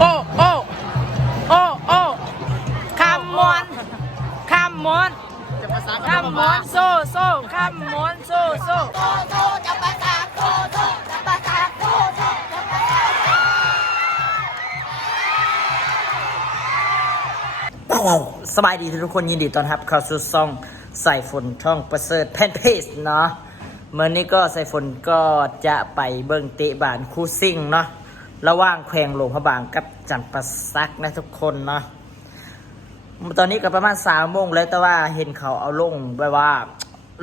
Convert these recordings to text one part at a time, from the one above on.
โอ้โอ้โอ้โอ้คำมวนคำมวนจะภาษาคำมวนโซ่โซ่คำมวนโซ่โซ่สบายดีทุกคนยินดีต้อนรับเข้าสู่ซองใส่ฝนท่องประเสริฐแพนเพจเนาะเมื่อนี้ก็ใส่ฝนก็จะไปเบิ่งเตะบานคู่ซิ่งเนาะ ระหว่างแขวงหลวงพระบางกับจันประซักนะทุกคนเนาะตอนนี้ก็ประมาณสามโมงแล้วแต่ว่าเห็นเขาเอาลงไว้ว่า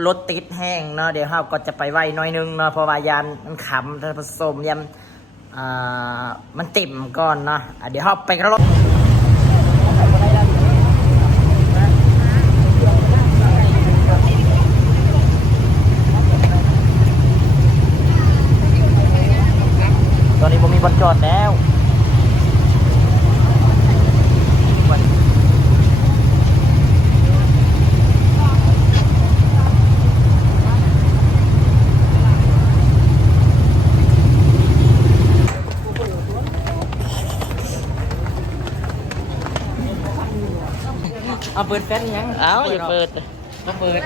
รถติดแห้งเนาะเดี๋ยวเราก็จะไปไวหน้อยนึงเนาะเพราะว่ายานมันขำผสมยันอ่ามันติ่มก่อนเนาะะเดี๋ยวเราไปกันรถ ตอนนี้ผมมีบอลจอดแล้วเอาเปิดแฟนยังเอ้าอย่าเปิดมาเปิด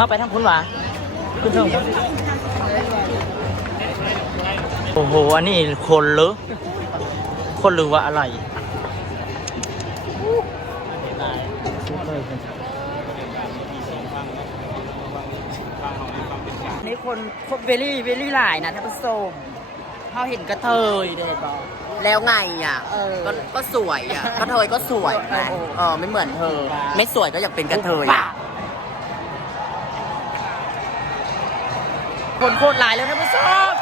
เข้าไปทางคุณหวาขึ้นเทิงโอ้โห อันนี้คนหรือ คนหรือว่าอะไรนี่คนคนเวลี่เวลี่หลายนะท่านผู้ชมเขาเห็นกระเทยเด็ดบอก แล้วไงอะเออก็ก็สวยอะก็เธอก็สวยไงเออเออไม่เหมือนเธอ ไม่สวยก็อยากเป็นกระเทย คนโคตรหลายเลยท่านผู้ชม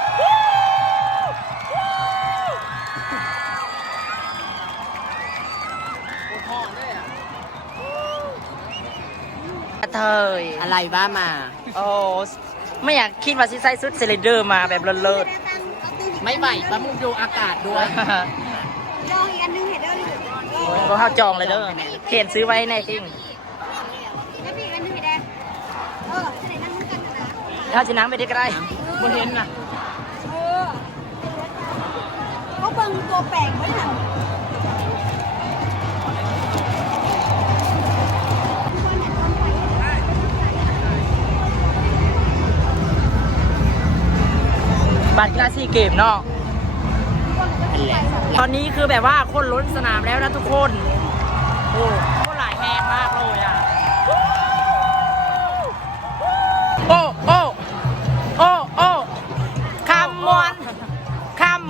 กระเทยอะไรบ้ามา โอ้ไม่อยากคิดว่าซิใส่ชุดเซเลเดอร์มาแบบเลิศไม่ไหวปะมึงดูอากาศด้วยๆลองอีกอันนึงเห็นเด้อเออก็เข้าจองเลยเด้อเขียนซื้อไว้ในทิ้ง แล้วมีอีกอันหนึงเห็นแดงเออจะได้นั่งร่วมกันนะนะ ถ้าจะนั่งไปได้ก็ได้มึงเห็นน่ะเออเขาเบิ่งตัวแปลกไว้หน่อยบัตรกีฬาซีเกมเนาะตอนนี้คือแบบว่าคนล้นสนามแล้วนะทุกคน โอ้คนหลายแหงมาก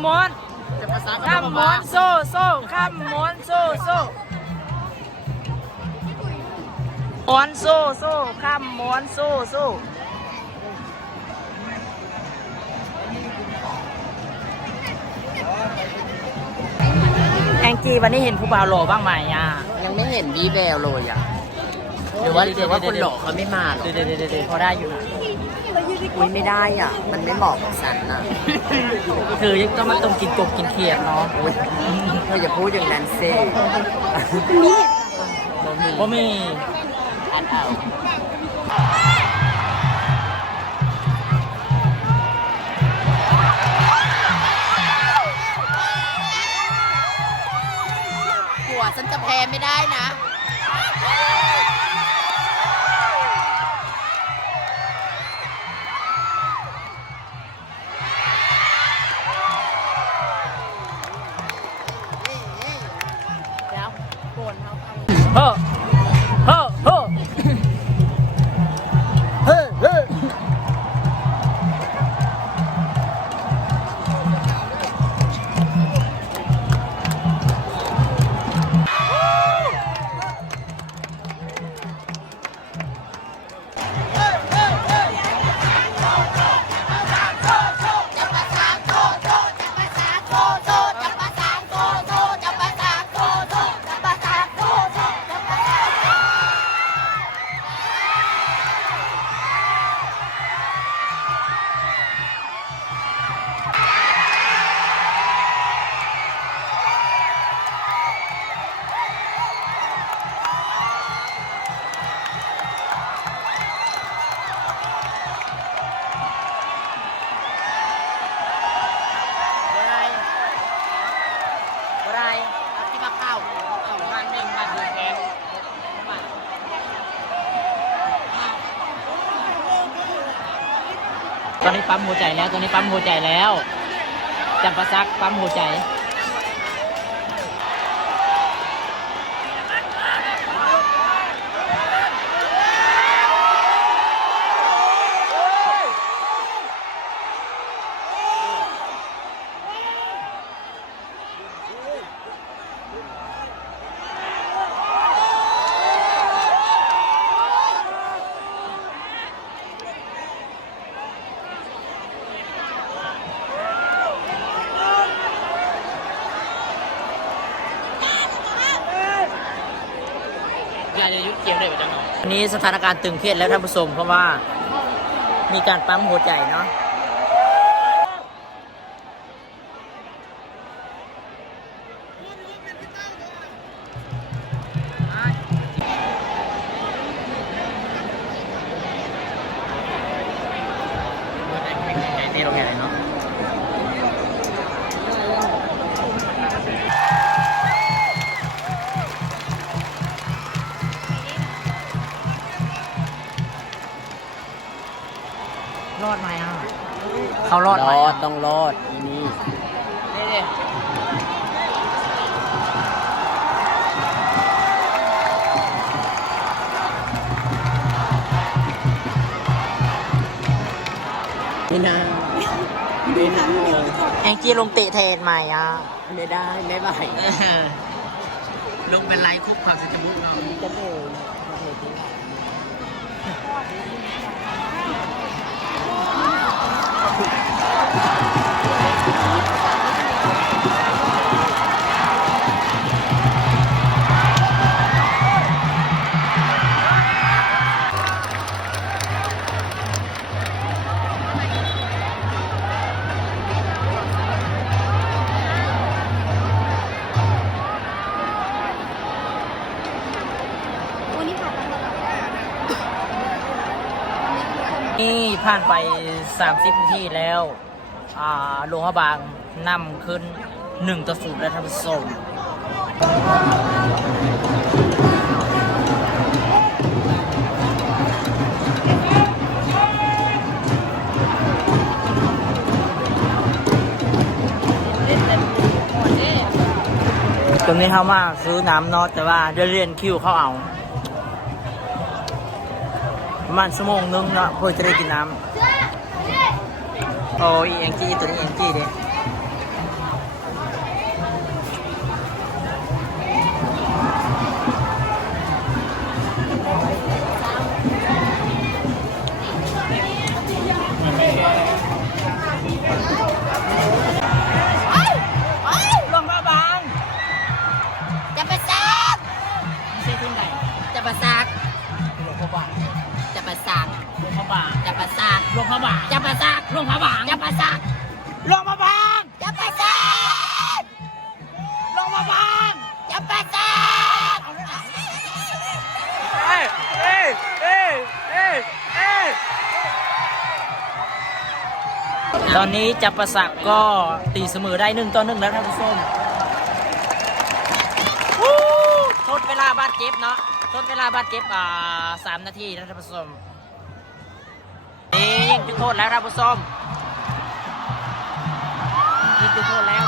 มวนจะภาษาคำมวนโซ่โซ่คำมวนโซ่โซ่มวนโซ่โซ่คำมวนโซ่โซ่แองกี้วันนี้เห็นผู้บ่าวหล่อบ้างไหมอะยังไม่เห็นวีแววเลยอะหรือว่าหรือว่าคนหล่อเขาไม่มาหรอเดี๋ยวเดี๋ยวเดี๋ยวเดี๋ยวพอได้อยู่นะ อุ้ยไม่ได้อะ มันไม่เหมาะกับฉันอะ เธอยังต้องมาต้มกินกบกินเขียดเนาะอุ้ยเธออย่าพูดอย่างนั้นสิบ่มีอันเอาหัวฉันจะแพ้ไม่ได้นะ ตอนนี้ปั๊มหัวใจแล้ว ตอนนี้ปั๊มหัวใจแล้วจำประซักปั๊มหัวใจ ยายจะยุดเกี่ยวได้ไหมจังหวะอันนี้สถานการณ์ตึงเครียดแล้วท่านผู้ชมเพราะว่ามีการปั๊มหัวใจเนาะใจเต้นลงใหญ่เนาะ อดไหมรออะดต้องรอดอีนี่นี่ดิไม่น่าไม่น่าเลยแองจี้ลงเตะแทนใหม่อะ ไม่ได้ไม่ไหวลงเป็นไลฟ์คุกความสจมุกเนาะจะโดนวันนี้ やった! นี่ผ่านไป 30 นาทีแล้วอ่าหะบางนำขึ้น 1 ต่อ0แล้วท่านผู้ชมตรงนี้เขามาซื้อน้ำนอตแต่ว่าได้เรียนคิวเขาเอา ประมาณชั่วโมงนึงเนาะเพื่อจะได้กินน้ำโอ้ยแองจี้ตัวนี้แองจี้ดิลงมาบางจะไปซักไม่ใช่ที่ไหนจะไปซัก ลงพระบางจะไปซักลงพระบางจะไปซักลงพระบางจะไปซักลงพระบางจะไปซักลงพระบางจะไปซักลงพระบางจะไปซักเอ้ยเอ้ยเอ้ยเอ้ยเอ้ยตอนนี้จับประสักก็ตีเสมอได้หนึ่งต่อหนึ่งแล้วท่านผู้ชมวู้ทดเวลาบาดเจ็บเนาะท ดเวลาบาดเจ็บอ่าสามนาทีนะท่านผู้ชมนี่ยิงจุดโทษแล้วท่านผู้ชมยิงจุดโทษแล้วยิงจุดโทษแล้ว